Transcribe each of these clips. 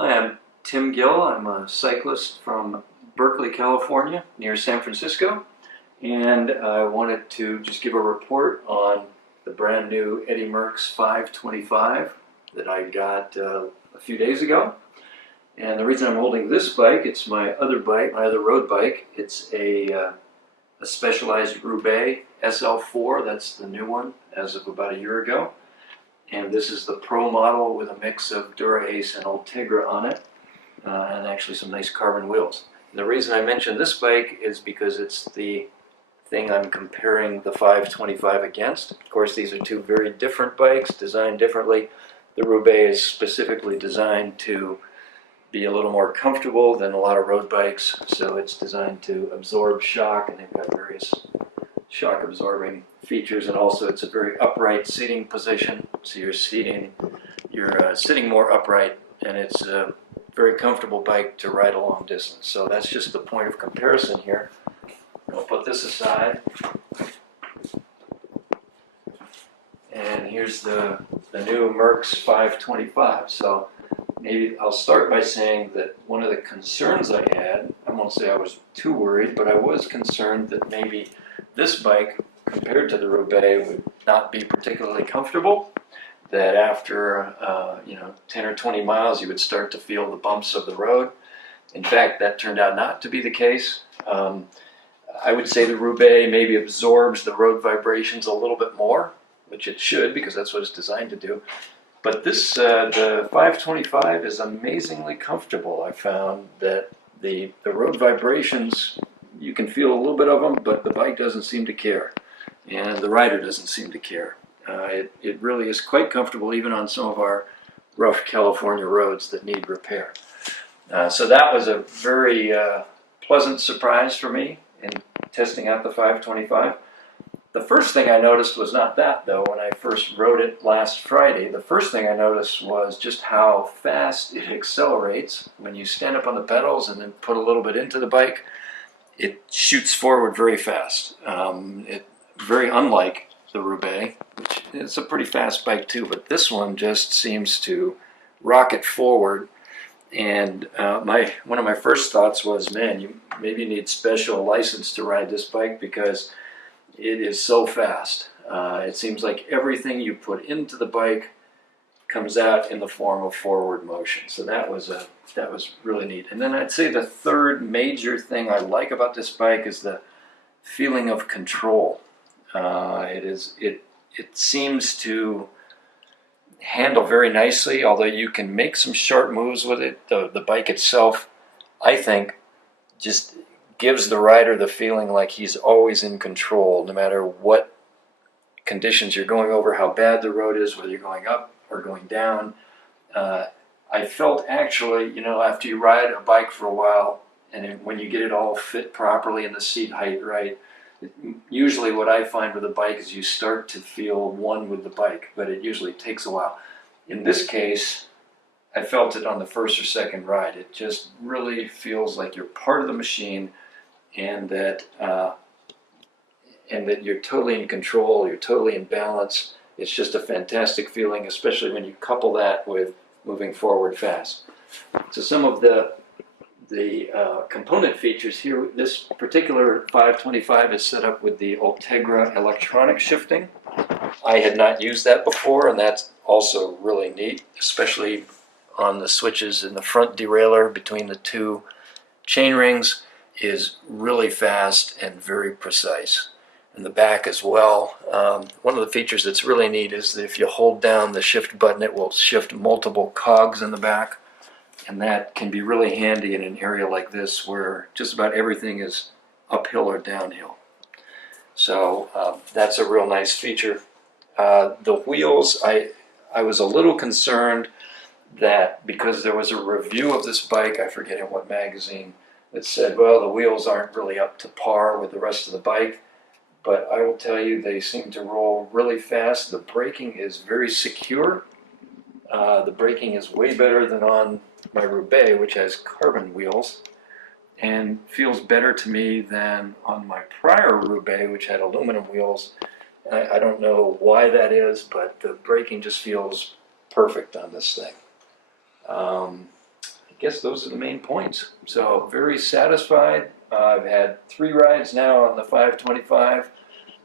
Hi, I'm Tim Gill. I'm a cyclist from Berkeley, California, near San Francisco, and I wanted to just give a report on the brand new Eddy Merckx 525 that I got a few days ago. And the reason I'm holding this bike, it's my other bike, my other road bike. It's a Specialized Roubaix SL4. That's the new one as of about a year ago. And this is the Pro model with a mix of Dura-Ace and Ultegra on it, and actually some nice carbon wheels. And the reason I mention this bike is because it's the thing I'm comparing the 525 against. Of course, these are two very different bikes, designed differently. The Roubaix is specifically designed to be a little more comfortable than a lot of road bikes, so it's designed to absorb shock, and they've got various shock absorbing features, and also it's a very upright seating position, so you're sitting more upright, and it's a very comfortable bike to ride a long distance. So that's just the point of comparison here. I'll put this aside, and here's the new Merckx 525. So maybe I'll start by saying that one of the concerns I had, I won't say I was too worried, but I was concerned that maybe this bike, compared to the Roubaix, would not be particularly comfortable, that after 10 or 20 miles you would start to feel the bumps of the road. In fact, that turned out not to be the case. I would say the Roubaix maybe absorbs the road vibrations a little bit more, which it should, because that's what it's designed to do. But this, the 525 is amazingly comfortable. I found that the road vibrations, you can feel a little bit of them, but the bike doesn't seem to care, and the rider doesn't seem to care. It really is quite comfortable, even on some of our rough California roads that need repair. So that was a very pleasant surprise for me in testing out the 525. The first thing I noticed was not that, though. When I first rode it last Friday, the first thing I noticed was just how fast it accelerates. When you stand up on the pedals and then put a little bit into the bike, it shoots forward very fast. Very unlike the Roubaix, which is a pretty fast bike too, but this one just seems to rocket forward. And one of my first thoughts was, man, maybe you need special license to ride this bike, because it is so fast. It seems like everything you put into the bike comes out in the form of forward motion. So that was really neat. And then I'd say the third major thing I like about this bike is the feeling of control. It seems to handle very nicely, although you can make some sharp moves with it. The bike itself, I think, just gives the rider the feeling like he's always in control, no matter what conditions you're going over, how bad the road is, whether you're going up or going down. I felt actually, after you ride a bike for a while, and when you get it all fit properly and the seat height right, usually what I find with a bike is you start to feel one with the bike, but it usually takes a while. In this case, I felt it on the first or second ride. It just really feels like you're part of the machine, and that you're totally in control, you're totally in balance. It's just a fantastic feeling, especially when you couple that with moving forward fast. So some of the component features here, this particular 525 is set up with the Ultegra electronic shifting. I had not used that before, and that's also really neat, especially on the switches in the front derailleur between the two chain rings is really fast and very precise. And the back as well. One of the features that's really neat is that if you hold down the shift button, it will shift multiple cogs in the back. And that can be really handy in an area like this where just about everything is uphill or downhill. So that's a real nice feature. The wheels, I was a little concerned that because there was a review of this bike, I forget in what magazine, that said, well, the wheels aren't really up to par with the rest of the bike. But I will tell you, they seem to roll really fast. The braking is very secure. The braking is way better than on my Roubaix, which has carbon wheels, and feels better to me than on my prior Roubaix, which had aluminum wheels. I don't know why that is, but the braking just feels perfect on this thing. guess those are the main points. So very satisfied. I've had 3 rides now on the 525.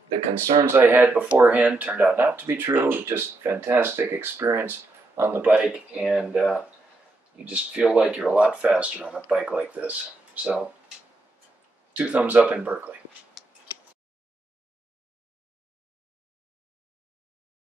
The concerns I had beforehand turned out not to be true. Just fantastic experience on the bike, and you just feel like you're a lot faster on a bike like this. So 2 thumbs up in Berkeley.